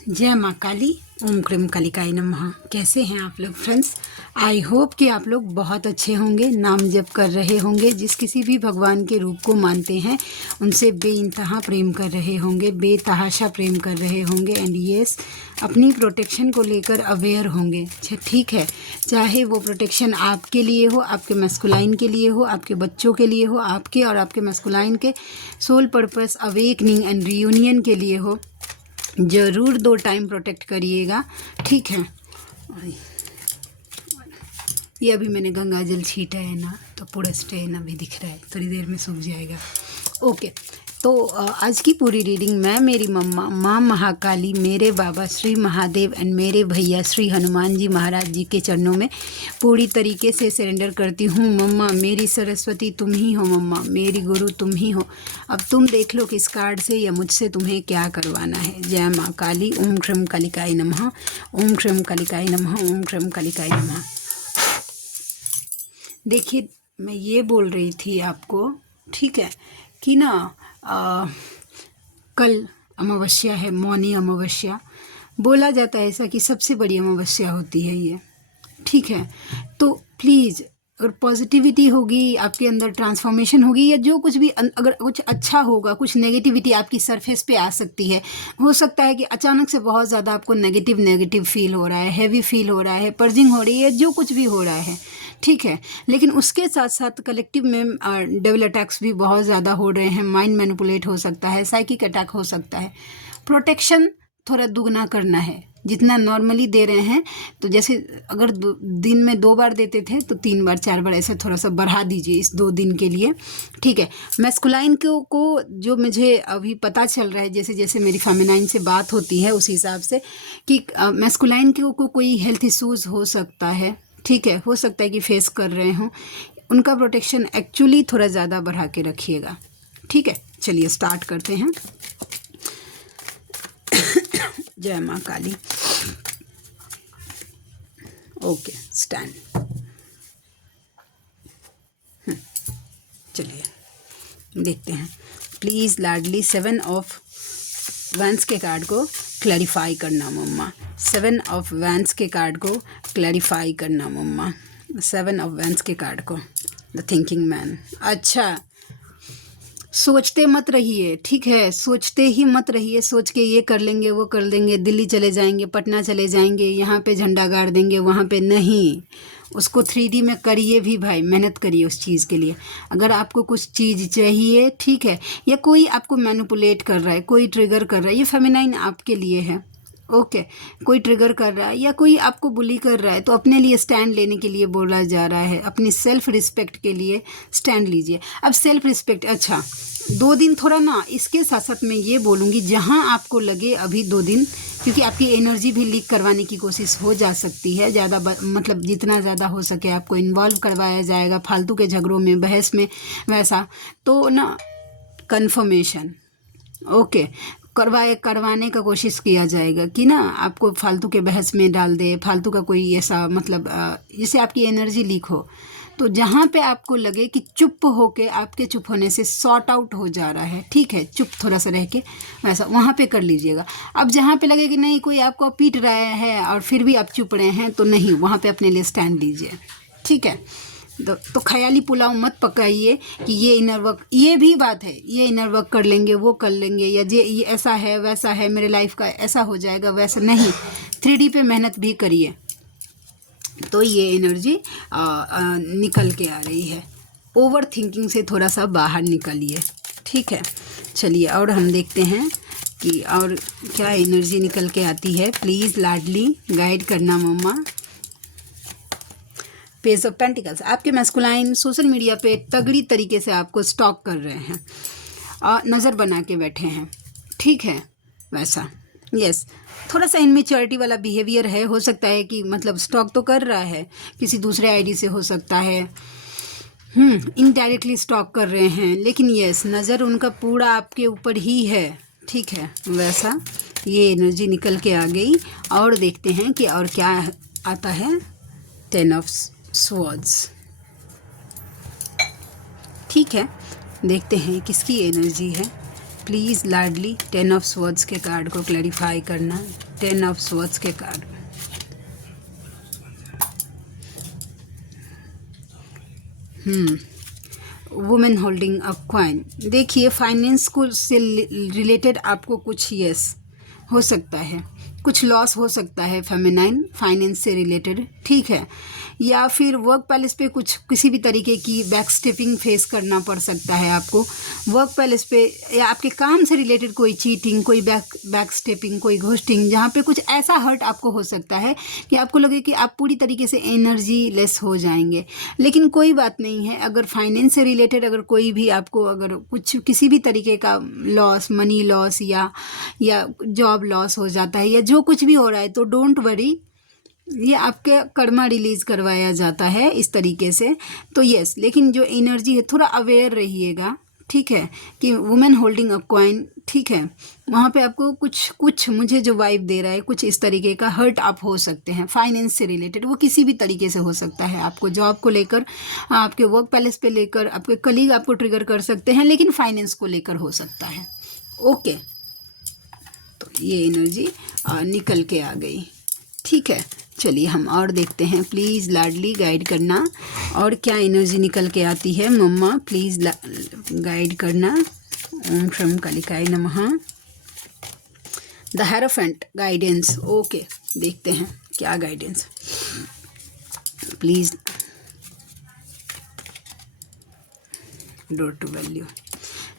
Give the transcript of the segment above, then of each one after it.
जय माँ काली। ओम क्रीम कालिकाय नमः। कैसे हैं आप लोग फ्रेंड्स? आई होप कि आप लोग बहुत अच्छे होंगे, नाम जप कर रहे होंगे, जिस किसी भी भगवान के रूप को मानते हैं उनसे बेइंतहा प्रेम कर रहे होंगे, बेतहाशा प्रेम कर रहे होंगे एंड यस अपनी प्रोटेक्शन को लेकर अवेयर होंगे। अच्छा ठीक है, चाहे वो प्रोटेक्शन आपके लिए हो, आपके मैस्कुलाइन के लिए हो, आपके बच्चों के लिए हो, आपके और आपके मैस्कुलाइन के soul purpose awakening and reunion के लिए हो, ज़रूर 2 टाइम प्रोटेक्ट करिएगा। ठीक है, ये अभी मैंने गंगा जल छीटा है ना, तो पूरा स्टेन अभी दिख रहा है, थोड़ी देर में सूख जाएगा। ओके, तो आज की पूरी रीडिंग मैं, मेरी मम्मा माँ महाकाली, मेरे बाबा श्री महादेव एंड मेरे भैया श्री हनुमान जी महाराज जी के चरणों में पूरी तरीके से सरेंडर करती हूँ। मम्मा मेरी सरस्वती तुम ही हो, मम्मा मेरी गुरु तुम ही हो। अब तुम देख लो कि इस कार्ड से या मुझसे तुम्हें क्या करवाना है। जय माँ काली। ओम श्रम कालिकाय नमः। ओम श्रम कालिकाय नमः। ओम श्रम कालिकाय नमः। देखिए, मैं ये बोल रही थी आपको, ठीक है, कि ना कल अमावस्या है, मौनी अमावस्या। बोला जाता है ऐसा कि सबसे बड़ी अमावस्या होती है ये, ठीक है। तो प्लीज़ अगर पॉजिटिविटी होगी, आपके अंदर ट्रांसफॉर्मेशन होगी, या जो कुछ भी अगर कुछ अच्छा होगा, कुछ नेगेटिविटी आपकी सरफेस पे आ सकती है। हो सकता है कि अचानक से बहुत ज़्यादा आपको नेगेटिव फील हो रहा है, हैवी फील हो रहा है, पर्जिंग हो रही है, जो कुछ भी हो रहा है, ठीक है। लेकिन उसके साथ साथ कलेक्टिव में डेविल अटैक्स भी बहुत ज़्यादा हो रहे हैं, माइंड मैनिपुलेट हो सकता है, साइकिक अटैक हो सकता है। प्रोटेक्शन थोड़ा दुगना करना है, जितना नॉर्मली दे रहे हैं। तो जैसे अगर दिन में 2 बार देते थे तो 3 बार 4 बार ऐसे थोड़ा सा बढ़ा दीजिए इस 2 दिन के लिए, ठीक है। मैस्कुलाइन को जो मुझे अभी पता चल रहा है, जैसे जैसे मेरी फेमिनाइन से बात होती है उस हिसाब से, कि मैस्कुलाइन को कोई हेल्थ इश्यूज़ हो सकता है, ठीक है। हो सकता है कि फेस कर रहे हों, उनका प्रोटेक्शन एक्चुअली थोड़ा ज़्यादा बढ़ा के रखिएगा, ठीक है। चलिए स्टार्ट करते हैं। जय माँ काली। Okay, stand. चलिए देखते हैं। प्लीज़ लाडली 7 ऑफ वैंस के कार्ड को क्लैरिफाई करना मम्मा। 7 ऑफ वैंस के कार्ड को क्लैरिफाई करना मम्मा। 7 ऑफ वैंस के कार्ड को, द थिंकिंग मैन। अच्छा, सोचते मत रहिए, ठीक है, सोचते ही मत रहिए। सोच के ये कर लेंगे, वो कर देंगे, दिल्ली चले जाएंगे, पटना चले जाएंगे, यहाँ पे झंडा गाड़ देंगे, वहाँ पे नहीं। उसको 3D में करिए भी भाई, मेहनत करिए उस चीज़ के लिए। अगर आपको कुछ चीज़ चाहिए, ठीक है, या कोई आपको मैनिपुलेट कर रहा है, कोई ट्रिगर कर रहा है, ये फेमिनाइन आपके लिए है, ओके। कोई ट्रिगर कर रहा है या कोई आपको बुली कर रहा है, तो अपने लिए स्टैंड लेने के लिए बोला जा रहा है। अपनी सेल्फ रिस्पेक्ट के लिए स्टैंड लीजिए। अब सेल्फ रिस्पेक्ट, अच्छा 2 दिन थोड़ा ना, इसके साथ साथ मैं ये बोलूँगी, जहाँ आपको लगे अभी 2 दिन, क्योंकि आपकी एनर्जी भी लीक करवाने की कोशिश हो जा सकती है। ज़्यादा मतलब जितना ज़्यादा हो सके आपको इन्वॉल्व करवाया जाएगा फालतू के झगड़ों में, बहस में, वैसा तो ना कन्फर्मेशन, ओके, करवाने का कोशिश किया जाएगा कि ना आपको फालतू के बहस में डाल दे, फालतू का कोई ऐसा मतलब जिससे आपकी एनर्जी लीक हो। तो जहाँ पे आपको लगे कि चुप होके, आपके चुप होने से सॉर्ट आउट हो जा रहा है, ठीक है, चुप थोड़ा सा रह के, वैसा वहाँ पे कर लीजिएगा। अब जहाँ पे लगे कि नहीं कोई आपको पीट रहा है और फिर भी आप चुप रहे हैं, तो नहीं, वहाँ पे अपने लिए स्टैंड लीजिए, ठीक है। तो ख्याली पुलाव मत पकाइए कि ये इनर वर्क, ये भी बात है, ये इनर वर्क कर लेंगे, वो कर लेंगे, या ये ऐसा है वैसा है, मेरे लाइफ का ऐसा हो जाएगा, वैसा नहीं। 3D पे मेहनत भी करिए, तो ये एनर्जी निकल के आ रही है। ओवर थिंकिंग से थोड़ा सा बाहर निकलिए, ठीक है। चलिए और हम देखते हैं कि और क्या एनर्जी निकल के आती है। प्लीज़ लाडली गाइड करना मम्मा। पेज ऑफ पेंटिकल्स, आपके मैस्कुलाइन सोशल मीडिया पे तगड़ी तरीके से आपको स्टॉक कर रहे हैं और नज़र बना के बैठे हैं, ठीक है, वैसा यस। थोड़ा सा इनमेच्योरिटी वाला बिहेवियर है, हो सकता है कि मतलब स्टॉक तो कर रहा है, किसी दूसरे आईडी से हो सकता है, इनडायरेक्टली स्टॉक कर रहे हैं, लेकिन यस नज़र उनका पूरा आपके ऊपर ही है, ठीक है, वैसा ये एनर्जी निकल के आ गई। और देखते हैं कि और क्या आता है। 10 ऑफ स्वॉर्ड्स, ठीक है, देखते हैं किसकी एनर्जी है। प्लीज़ लाडली 10 ऑफ स्वॉर्ड्स के कार्ड को क्लैरिफाई करना। 10 ऑफ स्वॉर्ड्स के card, women holding a coin. देखिए फाइनेंस को से रिलेटेड आपको कुछ यस हो सकता है, कुछ लॉस हो सकता है फेमिनाइन फाइनेंस से रिलेटेड, ठीक है, या फिर वर्क पैलेस पे कुछ किसी भी तरीके की बैक स्टेपिंग फेस करना पड़ सकता है आपको वर्क पैलेस पे, या आपके काम से रिलेटेड कोई चीटिंग, कोई बैक स्टेपिंग, कोई घोस्टिंग, जहाँ पे कुछ ऐसा हर्ट आपको हो सकता है कि आपको लगे कि आप पूरी तरीके से एनर्जी लेस हो जाएंगे। लेकिन कोई बात नहीं है, अगर फाइनेंस से रिलेटेड अगर कोई भी आपको अगर कुछ किसी भी तरीके का लॉस, मनी लॉस या जॉब लॉस हो जाता है या जो कुछ भी हो रहा है, तो डोंट वरी, ये आपके कर्मा रिलीज करवाया जाता है इस तरीके से। तो यस, लेकिन जो एनर्जी है थोड़ा अवेयर रहिएगा, ठीक है, कि वुमेन होल्डिंग अ कॉइन, ठीक है, वहाँ पे आपको कुछ मुझे जो वाइब दे रहा है कुछ इस तरीके का हर्ट आप हो सकते हैं फाइनेंस से रिलेटेड। वो किसी भी तरीके से हो सकता है, आपको जॉब को लेकर, आपके वर्क पैलेस पे लेकर, आपके कलीग आपको ट्रिगर कर सकते हैं, लेकिन फाइनेंस को लेकर हो सकता है। ओके, तो ये एनर्जी निकल के आ गई, ठीक है। चलिए हम और देखते हैं, प्लीज़ लाडली गाइड करना, और क्या एनर्जी निकल के आती है मम्मा, प्लीज़ गाइड करना। ओम श्रम कालिकाय नमः। द हेरोफेंट गाइडेंस, ओके, देखते हैं क्या guidance, please. Door to value,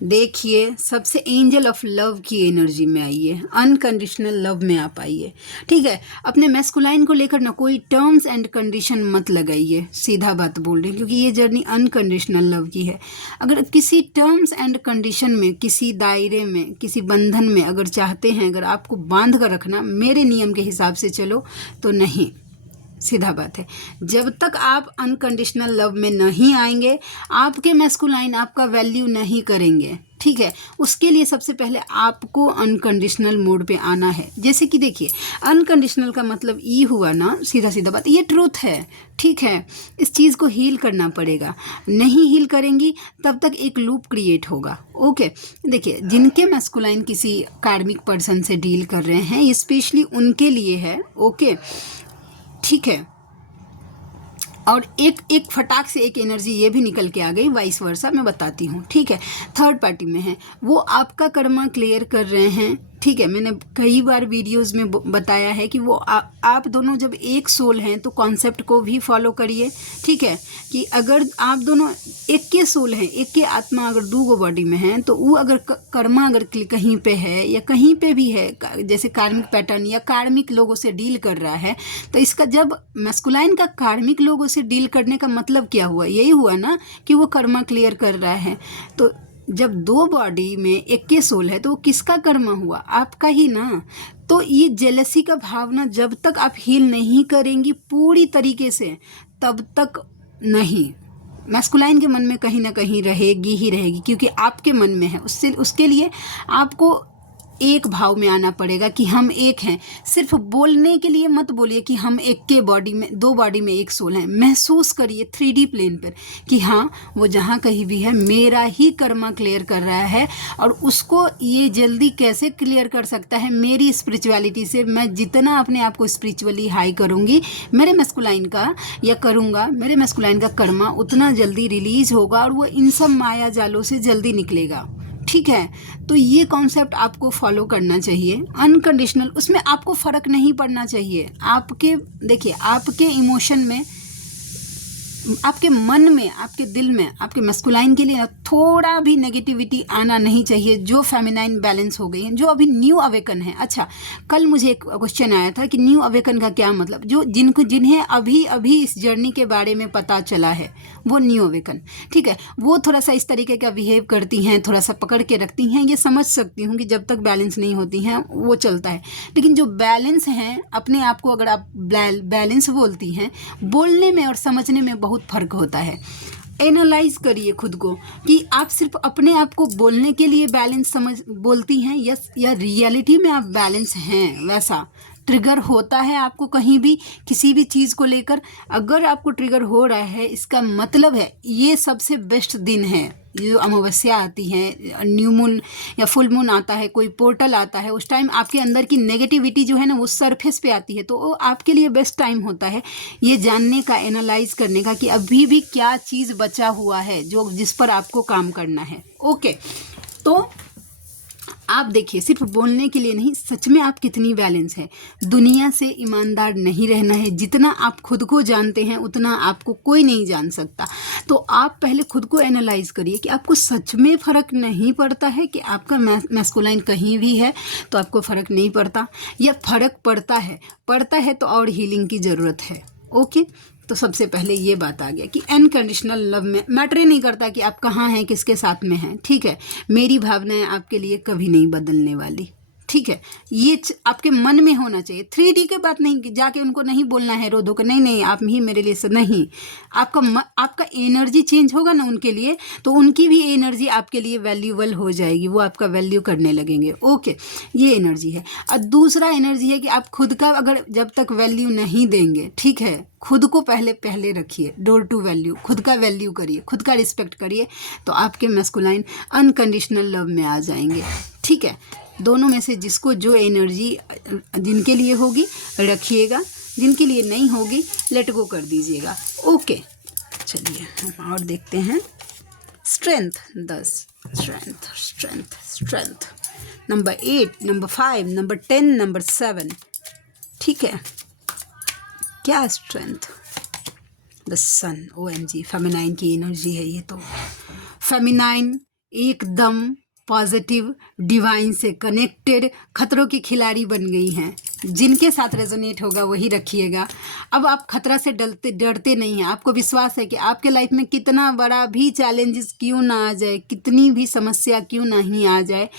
देखिए सबसे एंजल ऑफ लव की एनर्जी में आइए, अनकंडीशनल लव में आप आइए, ठीक है। अपने मैस्कुलाइन को लेकर ना कोई टर्म्स एंड कंडीशन मत लगाइए, सीधा बात बोल रही हूँ, क्योंकि ये जर्नी अनकंडीशनल लव की है। अगर किसी टर्म्स एंड कंडीशन में, किसी दायरे में, किसी बंधन में अगर चाहते हैं, अगर आपको बांध कर रखना, मेरे नियम के हिसाब से चलो तो नहीं, सीधा बात है। जब तक आप अनकंडीशनल लव में नहीं आएंगे, आपके मैस्कुलाइन आपका वैल्यू नहीं करेंगे, ठीक है। उसके लिए सबसे पहले आपको अनकंडीशनल मोड पे आना है। जैसे कि देखिए, अनकंडीशनल का मतलब ये हुआ ना, सीधा सीधा बात, ये ट्रूथ है, ठीक है। इस चीज़ को हील करना पड़ेगा, नहीं हील करेंगी तब तक एक लूप क्रिएट होगा। ओके, देखिए जिनके मैस्कुलाइन किसी कार्मिक पर्सन से डील कर रहे हैं, ये स्पेशली उनके लिए है, ओके, ठीक है। और एक फटाक से एक एनर्जी ये भी निकल के आ गई, वाइस वर्सा, मैं बताती हूँ, ठीक है। थर्ड पार्टी में है, वो आपका कर्मा क्लियर कर रहे हैं, ठीक है। मैंने कई बार वीडियोस में बताया है कि वो आप दोनों जब एक सोल हैं तो कॉन्सेप्ट को भी फॉलो करिए, ठीक है, कि अगर आप दोनों एक के सोल हैं, एक के आत्मा अगर दो बॉडी में हैं, तो वो अगर कर्मा अगर कहीं पे है या कहीं पे भी है, जैसे कार्मिक पैटर्न या कार्मिक लोगों से डील कर रहा है, तो इसका जब मैस्कुलाइन का कार्मिक लोगों से डील करने का मतलब क्या हुआ, यही हुआ ना कि वो कर्मा क्लियर कर रहा है। तो जब दो बॉडी में एक के सोल है तो वो किसका कर्मा हुआ, आपका ही ना। तो ये जेलसी का भावना जब तक आप हील नहीं करेंगी पूरी तरीके से, तब तक नहीं, मैस्कुलाइन के मन में कहीं ना कहीं रहेगी ही रहेगी, क्योंकि आपके मन में है। उसके लिए आपको एक भाव में आना पड़ेगा कि हम एक हैं। सिर्फ बोलने के लिए मत बोलिए कि हम एक के बॉडी में, दो बॉडी में एक सोल हैं। महसूस करिए 3D प्लेन पर कि हाँ, वो जहाँ कहीं भी है मेरा ही कर्मा क्लियर कर रहा है, और उसको ये जल्दी कैसे क्लियर कर सकता है, मेरी स्पिरिचुअलिटी से। मैं जितना अपने आप को स्पिरिचुअली हाई करूँगी, मेरे मैस्कुलाइन का या करूँगा, मेरे मैस्कुलाइन का कर्मा उतना जल्दी रिलीज होगा और वो इन सब माया जालों से जल्दी निकलेगा, ठीक है। तो ये कॉन्सेप्ट आपको फॉलो करना चाहिए, अनकंडीशनल, उसमें आपको फ़र्क नहीं पड़ना चाहिए। आपके देखिए, आपके इमोशन में, आपके मन में, आपके दिल में, आपके मैस्कुलाइन के लिए थोड़ा भी नेगेटिविटी आना नहीं चाहिए, जो फेमिनाइन बैलेंस हो गई है, जो अभी न्यू अवेकन है। अच्छा, कल मुझे एक क्वेश्चन आया था कि न्यू अवेकन का क्या मतलब, जो जिन्हें अभी अभी इस जर्नी के बारे में पता चला है, वो न्यू अवेकन, ठीक है। वो थोड़ा सा इस तरीके का बिहेव करती हैं, थोड़ा सा पकड़ के रखती हैं, ये समझ सकती हूँ कि जब तक बैलेंस नहीं होती हैं वो चलता है। लेकिन जो बैलेंस हैं, अपने आप को अगर आप बैलेंस बोलती हैं, बोलने में और समझने में बहुत फ़र्क होता है। एनालाइज करिए खुद को कि आप सिर्फ अपने आप को बोलने के लिए बैलेंस बोलती हैं, या रियलिटी में आप बैलेंस हैं, वैसा ट्रिगर होता है आपको कहीं भी किसी भी चीज़ को लेकर, अगर आपको ट्रिगर हो रहा है इसका मतलब है ये सबसे बेस्ट दिन है। जो अमावस्या आती है, न्यू मून या फुल मून आता है, कोई पोर्टल आता है, उस टाइम आपके अंदर की नेगेटिविटी जो है ना वो सरफेस पे आती है, तो वो आपके लिए बेस्ट टाइम होता है ये जानने का, एनालाइज करने का कि अभी भी क्या चीज़ बचा हुआ है जो जिस पर आपको काम करना है। ओके, तो आप देखिए सिर्फ बोलने के लिए नहीं, सच में आप कितनी बैलेंस है। दुनिया से ईमानदार नहीं रहना है। जितना आप खुद को जानते हैं उतना आपको कोई नहीं जान सकता। तो आप पहले खुद को एनालाइज करिए कि आपको सच में फ़र्क नहीं पड़ता है कि आपका मैस्कुलाइन कहीं भी है तो आपको फ़र्क नहीं पड़ता, या फ़र्क पड़ता है तो और हीलिंग की ज़रूरत है। ओके, तो सबसे पहले ये बात आ गया कि अनकंडीशनल लव में मैटर ही नहीं करता कि आप कहाँ हैं, किसके साथ में हैं, ठीक है। मेरी भावनाएं आपके लिए कभी नहीं बदलने वाली, ठीक है। ये आपके मन में होना चाहिए। 3D के बात नहीं कि जाके उनको नहीं बोलना है रो धो कर, नहीं आप ही मेरे लिए नहीं। आपका एनर्जी चेंज होगा ना उनके लिए, तो उनकी भी एनर्जी आपके लिए वैल्यूबल हो जाएगी, वो आपका वैल्यू करने लगेंगे। ओके, ये एनर्जी है। और दूसरा एनर्जी है कि आप खुद का अगर जब तक वैल्यू नहीं देंगे, ठीक है, खुद को पहले रखिए, डोर टू वैल्यू, खुद का वैल्यू करिए, खुद का रिस्पेक्ट करिए, तो आपके मैस्कुलाइन अनकंडीशनल लव में आ जाएंगे, ठीक है। दोनों में से जिसको जो एनर्जी जिनके लिए होगी रखिएगा, जिनके लिए नहीं होगी लेट गो कर दीजिएगा। ओके, चलिए हम और देखते हैं। Strength 10, strength number 8, number 5, number 10, number 7, ठीक है। क्या strength? The sun, OMG, feminine की एनर्जी है ये। तो फेमिनाइन एकदम पॉजिटिव, डिवाइन से कनेक्टेड, खतरों की खिलाड़ी बन गई हैं। जिनके साथ रेजोनेट होगा वही रखिएगा। अब आप खतरा से डरते नहीं हैं। आपको विश्वास है कि आपके लाइफ में कितना बड़ा भी चैलेंजेस क्यों ना आ जाए, कितनी भी समस्या क्यों नहीं आ जाए,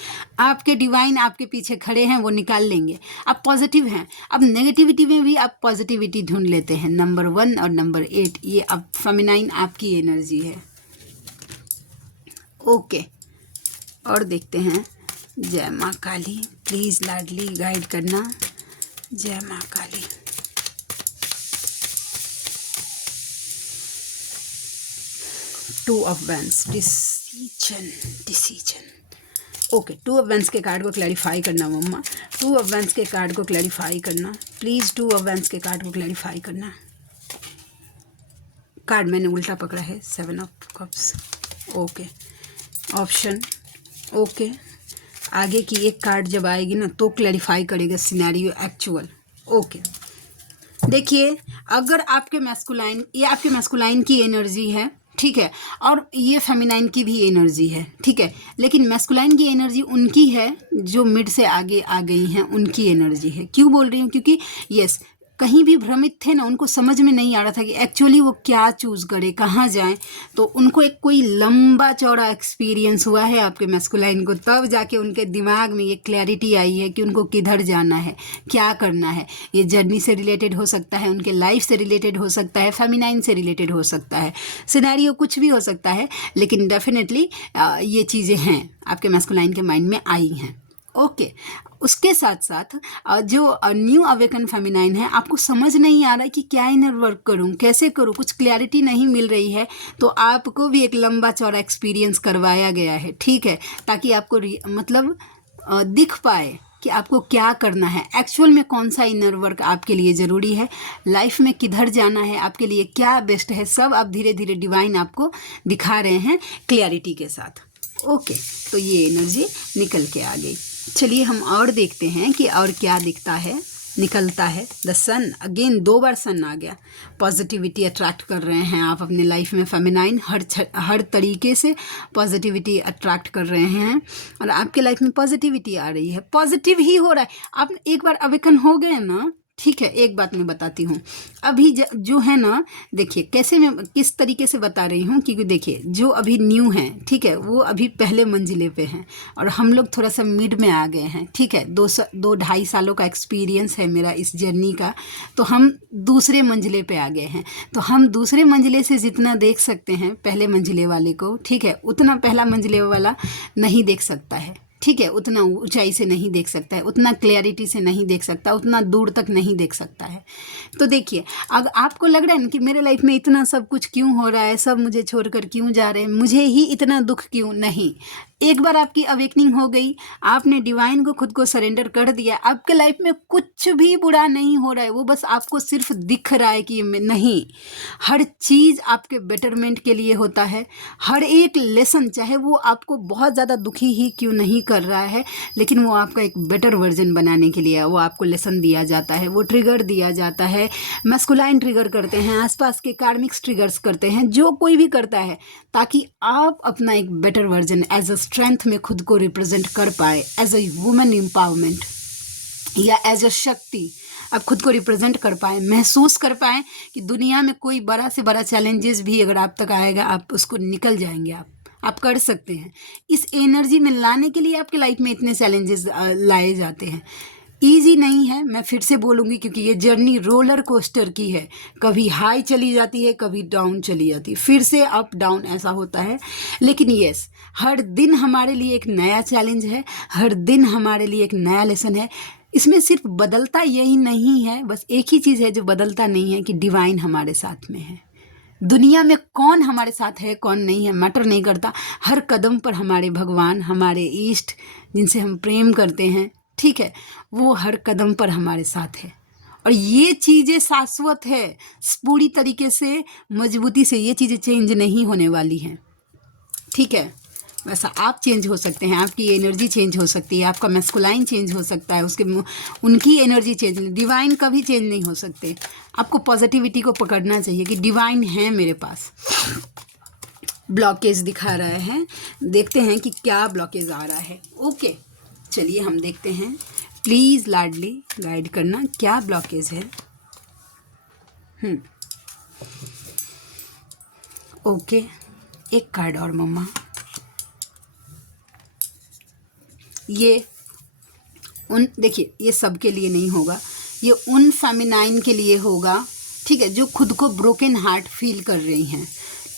आपके डिवाइन आपके पीछे खड़े हैं, वो निकाल लेंगे। आप पॉजिटिव हैं। अब नेगेटिविटी में भी आप पॉजिटिविटी ढूंढ लेते हैं। नंबर 1 और नंबर 8, ये अब फेमिनाइन आपकी एनर्जी है। ओके, और देखते हैं। जय माँ काली, प्लीज़ लाडली गाइड करना। जय माँ Kali. Two of wands, decision. Okay, 2 of wands के कार्ड को क्लैरिफाई करना मम्मा। 2 ऑफ वैंड्स के कार्ड को क्लैरिफाई करना प्लीज़। 2 ऑफ वैंड्स के कार्ड को क्लैरिफाई करना। कार्ड मैंने उल्टा पकड़ा है, 7 of cups. Okay, option. Okay, आगे की एक कार्ड जब आएगी ना तो क्लैरिफाई करेगा सिनेरियो एक्चुअल। ओके, देखिए, अगर आपके मैस्कुलाइन, ये आपके मैस्कुलाइन की एनर्जी है, ठीक है, और ये फेमिनाइन की भी एनर्जी है, ठीक है, लेकिन मैस्कुलाइन की एनर्जी उनकी है जो मिड से आगे आ गई हैं, उनकी एनर्जी है। क्यों बोल रही हूँ? क्योंकि यस, कहीं भी भ्रमित थे ना, उनको समझ में नहीं आ रहा था कि एक्चुअली वो क्या चूज़ करे, कहाँ जाएं। तो उनको एक कोई लंबा चौड़ा एक्सपीरियंस हुआ है आपके मैस्कुलाइन को, तब जाके उनके दिमाग में ये क्लैरिटी आई है कि उनको किधर जाना है, क्या करना है। ये जर्नी से रिलेटेड हो सकता है, उनके लाइफ से रिलेटेड हो सकता है, फेमिनाइन से रिलेटेड हो सकता है, सिनेरियो कुछ भी हो सकता है, लेकिन डेफिनेटली ये चीज़ें हैं आपके मैस्कुलाइन के माइंड में आई हैं। ओके, उसके साथ साथ जो न्यू अवेकन फेमिनाइन है, आपको समझ नहीं आ रहा है कि क्या इनर वर्क करूं, कैसे करूं, कुछ क्लैरिटी नहीं मिल रही है, तो आपको भी एक लंबा चौड़ा एक्सपीरियंस करवाया गया है, ठीक है, ताकि आपको मतलब दिख पाए कि आपको क्या करना है, एक्चुअल में कौन सा इनर वर्क आपके लिए ज़रूरी है, लाइफ में किधर जाना है, आपके लिए क्या बेस्ट है, सब अब धीरे धीरे डिवाइन आपको दिखा रहे हैं क्लैरिटी के साथ। ओके, तो ये एनर्जी निकल के आ गई। चलिए हम और देखते हैं कि और क्या दिखता है, निकलता है। द सन, अगेन 2 बार सन आ गया। पॉजिटिविटी अट्रैक्ट कर रहे हैं आप अपने लाइफ में, फेमिनाइन हर तरीके से पॉजिटिविटी अट्रैक्ट कर रहे हैं और आपके लाइफ में पॉजिटिविटी आ रही है, पॉजिटिव ही हो रहा है। आप एक बार अवेकन हो गए ना, ठीक है, एक बात मैं बताती हूँ। अभी जो है ना, देखिए कैसे मैं किस तरीके से बता रही हूँ, क्योंकि देखिए जो अभी न्यू हैं, ठीक है, वो अभी पहले मंजिले पे हैं और हम लोग थोड़ा सा मिड में आ गए हैं, ठीक है। 2-2.5 सालों का एक्सपीरियंस है मेरा इस जर्नी का, तो हम दूसरे मंजिले पे आ गए हैं। तो हम दूसरे मंजिले से जितना देख सकते हैं पहले मंजिले वाले को, ठीक है, उतना पहला मंजिले वाला नहीं देख सकता है, ठीक है, उतना ऊंचाई से नहीं देख सकता है, उतना क्लैरिटी से नहीं देख सकता, उतना दूर तक नहीं देख सकता है। तो देखिए, अगर आपको लग रहा है ना कि मेरे लाइफ में इतना सब कुछ क्यों हो रहा है, सब मुझे छोड़कर क्यों जा रहे हैं, मुझे ही इतना दुख क्यों, नहीं। एक बार आपकी अवेकनिंग हो गई, आपने डिवाइन को खुद को सरेंडर कर दिया, आपके लाइफ में कुछ भी बुरा नहीं हो रहा है, वो बस आपको सिर्फ दिख रहा है कि नहीं, हर चीज़ आपके बेटरमेंट के लिए होता है। हर एक लेसन, चाहे वो आपको बहुत ज़्यादा दुखी ही क्यों नहीं कर रहा है, लेकिन वो आपका एक बेटर वर्जन बनाने के लिए वो आपको लेसन दिया जाता है, वो ट्रिगर दिया जाता है। मैस्कुलाइन ट्रिगर करते हैं, आसपास के कार्मिक्स ट्रिगर्स करते हैं, जो कोई भी करता है, ताकि आप अपना एक better version as a strength में खुद को रिप्रेजेंट कर पाए, एज अ वुमेन एम्पावरमेंट या एज अ शक्ति आप खुद को रिप्रेजेंट कर पाए, महसूस कर पाए कि दुनिया में कोई बड़ा से बड़ा चैलेंजेस भी अगर आप तक आएगा, आप उसको निकल जाएंगे, आप कर सकते हैं। इस एनर्जी में लाने के लिए आपके लाइफ में इतने चैलेंजेस लाए जाते हैं। ईजी नहीं है, मैं फिर से बोलूँगी, क्योंकि ये जर्नी रोलर कोस्टर की है, कभी हाई चली जाती है, कभी डाउन चली जाती है, फिर से अप डाउन ऐसा होता है। लेकिन यस, हर दिन हमारे लिए एक नया चैलेंज है, हर दिन हमारे लिए एक नया लेसन है। इसमें सिर्फ बदलता यही नहीं है, बस एक ही चीज़ है जो बदलता नहीं है, कि डिवाइन हमारे साथ में है। दुनिया में कौन हमारे साथ है कौन नहीं है मैटर नहीं करता, हर कदम पर हमारे भगवान, हमारे इष्ट, जिनसे हम प्रेम करते हैं, ठीक है, वो हर कदम पर हमारे साथ है। और ये चीज़ें शाश्वत है, पूरी तरीके से मजबूती से ये चीज़ें चेंज नहीं होने वाली हैं, ठीक है। वैसा आप चेंज हो सकते हैं, आपकी एनर्जी चेंज हो सकती है, आपका मैस्कुलाइन चेंज हो सकता है, उनकी एनर्जी चेंज, डिवाइन कभी चेंज नहीं हो सकते। आपको पॉजिटिविटी को पकड़ना चाहिए कि डिवाइन है मेरे पास। ब्लॉकेज दिखा रहा है, देखते हैं कि क्या ब्लॉकेज आ रहा है। ओके, चलिए हम देखते हैं। प्लीज़ लाडली गाइड करना, क्या ब्लॉकेज है। ओके, एक कार्ड और मम्मा। ये देखिए, ये सबके लिए नहीं होगा, ये उन फेमिनाइन के लिए होगा, ठीक है, जो खुद को ब्रोकन हार्ट फील कर रही हैं,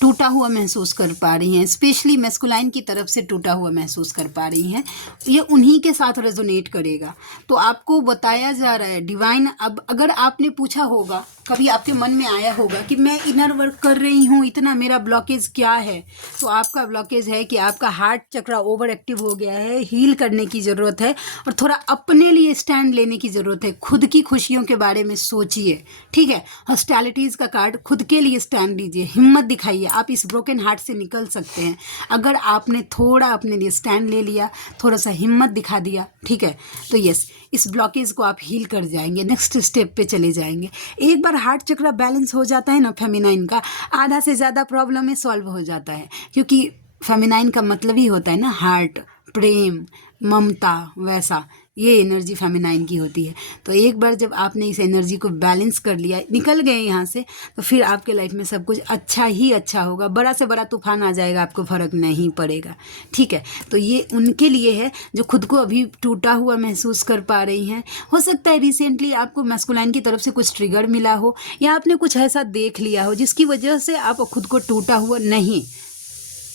टूटा हुआ महसूस कर पा रही हैं, स्पेशली मैस्कुलाइन की तरफ से टूटा हुआ महसूस कर पा रही हैं। ये उन्हीं के साथ रेजोनेट करेगा। तो आपको बताया जा रहा है डिवाइन, अब अगर आपने पूछा होगा, कभी आपके मन में आया होगा कि मैं इनर वर्क कर रही हूँ, इतना मेरा ब्लॉकेज क्या है, तो आपका ब्लॉकेज है कि आपका हार्ट चक्र ओवर एक्टिव हो गया है, हील करने की ज़रूरत है, और थोड़ा अपने लिए स्टैंड लेने की ज़रूरत है। खुद की खुशियों के बारे में सोचिए, ठीक है। हॉस्टिलिटीज़ का कार्ड, खुद के लिए स्टैंड लीजिए, हिम्मत दिखाइए, आप इस ब्रोकन हार्ट से निकल सकते हैं अगर आपने थोड़ा अपने लिए स्टैंड ले लिया, थोड़ा सा हिम्मत दिखा दिया, ठीक है। तो यस, इस ब्लॉकेज को आप हील कर जाएंगे, नेक्स्ट स्टेप पे चले जाएंगे। एक बार हार्ट चक्र बैलेंस हो जाता है ना फेमिनाइन का, आधा से ज़्यादा प्रॉब्लम में सॉल्व हो जाता है, क्योंकि फेमिनाइन का मतलब ही होता है ना हार्ट, प्रेम, ममता, वैसा ये एनर्जी फेमिनाइन की होती है। तो एक बार जब आपने इस एनर्जी को बैलेंस कर लिया, निकल गए यहाँ से, तो फिर आपके लाइफ में सब कुछ अच्छा ही अच्छा होगा। बड़ा से बड़ा तूफान आ जाएगा, आपको फ़र्क नहीं पड़ेगा, ठीक है। तो ये उनके लिए है जो खुद को अभी टूटा हुआ महसूस कर पा रही हैं। हो सकता है रिसेंटली आपको मैस्कुलाइन की तरफ से कुछ ट्रिगर मिला हो, या आपने कुछ ऐसा देख लिया हो जिसकी वजह से आप खुद को टूटा हुआ, नहीं,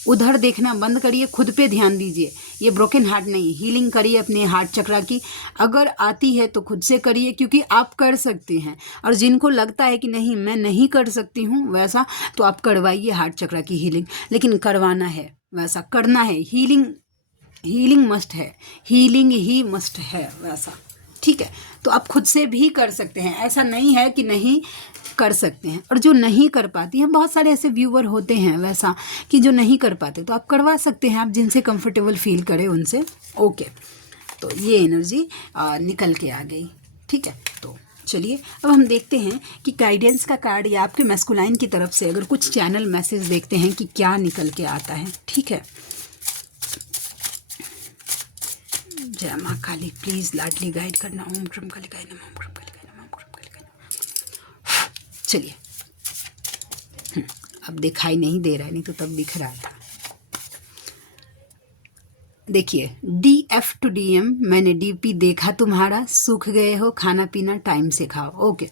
उधर देखना बंद करिए, खुद पे ध्यान दीजिए। ये ब्रोकन हार्ट नहीं, हीलिंग करिए अपने हार्ट चक्र की। अगर आती है तो खुद से करिए, क्योंकि आप कर सकते हैं। और जिनको लगता है कि नहीं मैं नहीं कर सकती हूँ वैसा, तो आप करवाइए हार्ट चक्र की हीलिंग, लेकिन करवाना है, वैसा करना है। हीलिंग मस्ट है, हीलिंग ही मस्ट है, वैसा, ठीक है। तो आप खुद से भी कर सकते हैं, ऐसा नहीं है कि नहीं कर सकते हैं। और जो नहीं कर पाती हैं, बहुत सारे ऐसे व्यूअर होते हैं वैसा कि जो नहीं कर पाते, तो आप करवा सकते हैं, आप जिनसे कंफर्टेबल फील करें उनसे। ओके, तो ये एनर्जी निकल के आ गई, ठीक है। तो चलिए अब हम देखते हैं कि गाइडेंस का कार्ड या आपके मैस्कुलाइन की तरफ से अगर कुछ चैनल मैसेज देखते हैं कि क्या निकल के आता है, ठीक है। जय माँ काली, प्लीज़ लाडली गाइड करना। ओम क्रम काली गाय नमः, ओम क्रम काली गाय नमः, ओम क्रम काली गाय नमः। चलिए, अब दिखाई नहीं दे रहा है, नहीं तो तब दिख रहा था। देखिए, DF to DM, मैंने DP देखा तुम्हारा, सूख गए हो, खाना पीना टाइम से खाओ। ओके,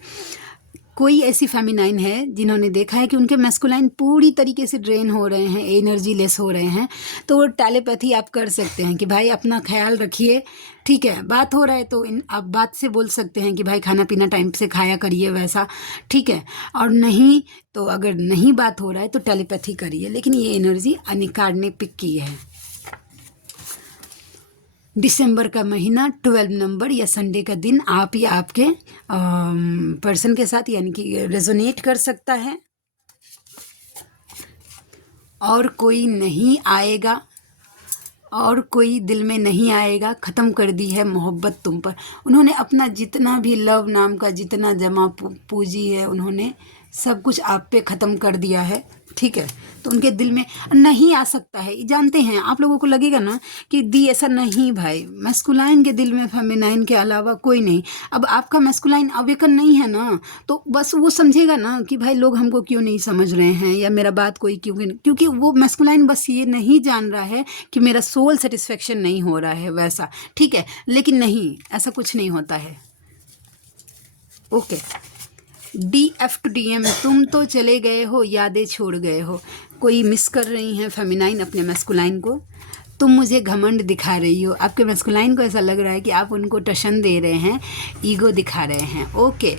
कोई ऐसी फेमिनाइन है जिन्होंने देखा है कि उनके मैस्कुलाइन पूरी तरीके से ड्रेन हो रहे हैं, एनर्जी लेस हो रहे हैं, तो वो टेलीपैथी आप कर सकते हैं कि भाई अपना ख्याल रखिए, ठीक है। बात हो रहा है तो आप बात से बोल सकते हैं कि भाई खाना पीना टाइम से खाया करिए वैसा, ठीक है। और नहीं तो अगर नहीं बात हो रहा है तो टेलीपैथी करिए, लेकिन ये एनर्जी अनिकार्ड ने पिक की है। दिसंबर का महीना 12 नंबर या संडे का दिन आप या आपके पर्सन के साथ यानी कि रेजोनेट कर सकता है। और कोई नहीं आएगा, और कोई दिल में नहीं आएगा, ख़त्म कर दी है मोहब्बत तुम पर। उन्होंने अपना जितना भी लव नाम का जितना जमा पूंजी है उन्होंने सब कुछ आप पे ख़त्म कर दिया है, ठीक है। तो उनके दिल में नहीं आ सकता है, जानते हैं आप लोगों को लगेगा ना कि दी ऐसा नहीं भाई, मैस्कुलाइन के दिल में फेमिनाइन के अलावा कोई नहीं। अब आपका मैस्कुलाइन अवेकन नहीं है ना, तो बस वो समझेगा ना कि भाई लोग हमको क्यों नहीं समझ रहे हैं या मेरा बात कोई क्यों नहीं, क्योंकि वो मैस्कुलाइन बस ये नहीं जान रहा है कि मेरा सोल सेटिस्फेक्शन नहीं हो रहा है वैसा, ठीक है। लेकिन नहीं, ऐसा कुछ नहीं होता है। ओके, DF टू DM, तुम तो चले गए हो, यादें छोड़ गए हो। कोई मिस कर रही हैं फेमिनाइन अपने मैस्कुलाइन को। तुम मुझे घमंड दिखा रही हो, आपके मैस्कुलाइन को ऐसा लग रहा है कि आप उनको टशन दे रहे हैं, ईगो दिखा रहे हैं। ओके,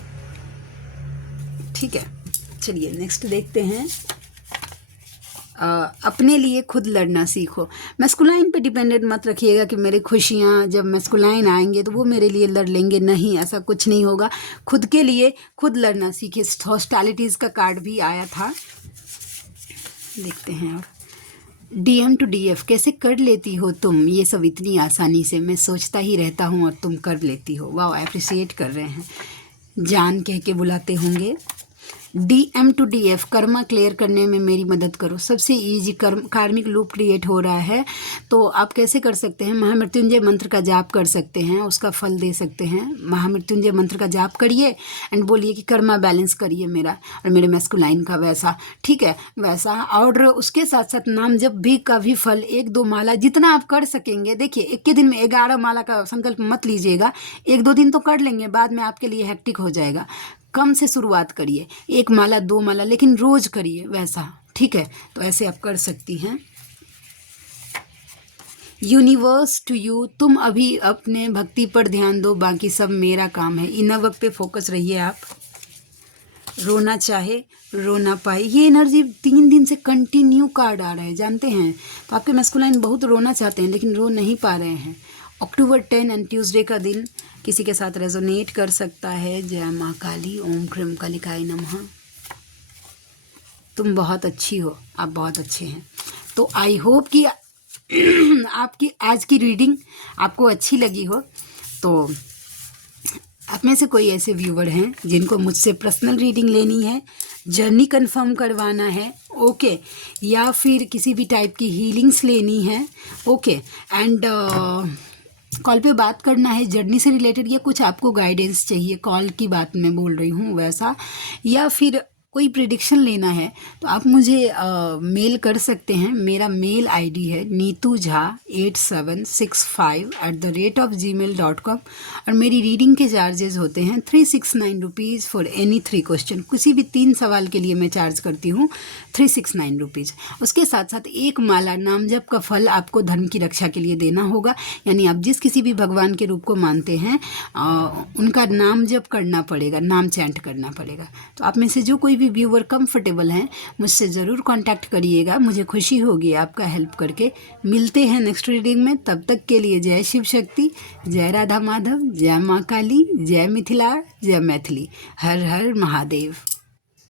ठीक है, चलिए नेक्स्ट देखते हैं। अपने लिए खुद लड़ना सीखो। मैस्कुलाइन पे डिपेंडेंट मत रखिएगा कि मेरी खुशियाँ जब मैस्कुलाइन आएंगे तो वो मेरे लिए लड़ लेंगे, नहीं, ऐसा कुछ नहीं होगा। खुद के लिए खुद लड़ना सीखिए। हॉस्टालिटीज़ का कार्ड भी आया था, देखते हैं। और DM टू DF, कैसे कर लेती हो तुम ये सब इतनी आसानी से, मैं सोचता ही रहता हूँ और तुम कर लेती हो। वाह, अप्रिशिएट कर रहे हैं, जान कह के बुलाते होंगे। DM to DF, karma clear करने में मेरी मदद करो। सबसे इजी कार्मिक लूप क्रिएट हो रहा है, तो आप कैसे कर सकते हैं? महामृत्युंजय मंत्र का जाप कर सकते हैं, उसका फल दे सकते हैं। महामृत्युंजय मंत्र का जाप करिए एंड बोलिए कि कर्मा बैलेंस करिए मेरा और मेरे मैस्कुलाइन का वैसा, ठीक है, वैसा। और उसके साथ साथ नाम जब भी का भी फल 1-2 माला जितना आप कर सकेंगे। देखिए, एक के दिन में 11 माला का संकल्प मत लीजिएगा, 1-2 दिन तो कर लेंगे, बाद में आपके लिए हेक्टिक हो जाएगा। कम से शुरुआत करिए, 1 माला 2 माला, लेकिन रोज करिए वैसा, ठीक है। तो ऐसे आप कर सकती हैं। यूनिवर्स टू यू, तुम अभी अपने भक्ति पर ध्यान दो, बाकी सब मेरा काम है। इनर वर्क पे फोकस रहिए आप। रोना चाहे रो ना पाए, ये एनर्जी 3 दिन से कंटिन्यू कार्ड आ रहा है, जानते हैं। तो आपके मैस्कुलाइन बहुत रोना चाहते हैं लेकिन रो नहीं पा रहे हैं। अक्टूबर 10 एंड ट्यूसडे का दिन किसी के साथ रेजोनेट कर सकता है। जय माँ काली, ओम क्रीम कालिकाय नमः। तुम बहुत अच्छी हो, आप बहुत अच्छे हैं। तो आई होप कि आपकी आज की रीडिंग आपको अच्छी लगी हो। तो आप में से कोई ऐसे व्यूवर हैं जिनको मुझसे पर्सनल रीडिंग लेनी है, जर्नी कंफर्म करवाना है, ओके, या फिर किसी भी टाइप की हीलिंग्स लेनी है, ओके, एंड कॉल पे बात करना है जर्नी से रिलेटेड, या कुछ आपको गाइडेंस चाहिए, कॉल की बात मैं बोल रही हूँ वैसा, या फिर कोई प्रिडिक्शन लेना है, तो आप मुझे मेल कर सकते हैं। मेरा मेल आईडी है neetujha8765@gmail.com और मेरी रीडिंग के चार्जेस होते हैं 369 रुपीज़ फॉर एनी 3 क्वेश्चन। किसी भी 3 सवाल के लिए मैं चार्ज करती हूँ 369 रुपीज़। उसके साथ साथ 1 माला नाम जप का फल आपको धर्म की रक्षा के लिए देना होगा, यानी आप जिस किसी भी भगवान के रूप को मानते हैं उनका नाम जप करना पड़ेगा, नाम चैंट करना पड़ेगा। तो आप में से जो कोई भी व्यूअर कंफर्टेबल हैं मुझसे ज़रूर कांटेक्ट करिएगा, मुझे खुशी होगी आपका हेल्प करके। मिलते हैं नेक्स्ट रीडिंग में, तब तक के लिए जय शिव शक्ति, जय राधा माधव, जय माँ काली, जय मिथिला, जय मैथिली, हर हर महादेव।